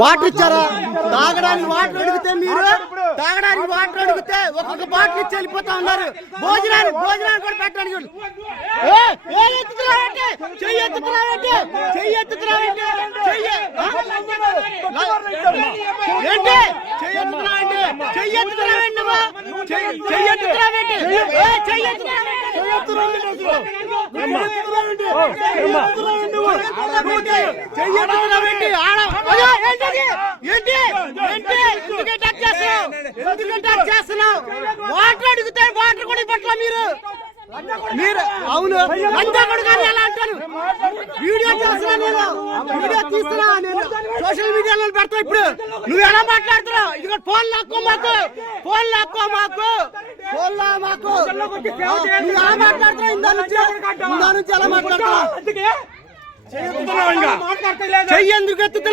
Water ఇచ్చారా? తాగడానికి water అడిగితే మీరు ఒక్కొక్క బాటిల్ ఇచ్చి వెళ్ళిపోతా ఉన్నారు. భోజనానికి కూడా పెట్టడానికి వాటర్ అడిగితే వాటర్ కూడా ఇవ్వట్లా మీరు అవును అంతా కూడా ఎలా అంటారు? వీడియో చేస్తున్నా వీడియో తీస్తున్నా నేను సోషల్ మీడియాలో పెడతా. ఇప్పుడు నువ్వు ఎలా మాట్లాడుతున్నావు? ఇదిగో ఫోన్ లాక్కో మాకు నువ్వు ఎలా మాట్లాడుతున్నావు? ఇందా నుంచి ఎలా మాట్లాడుతున్నావు? చెయ్యి ఎందుకు ఎత్తుతున్నా?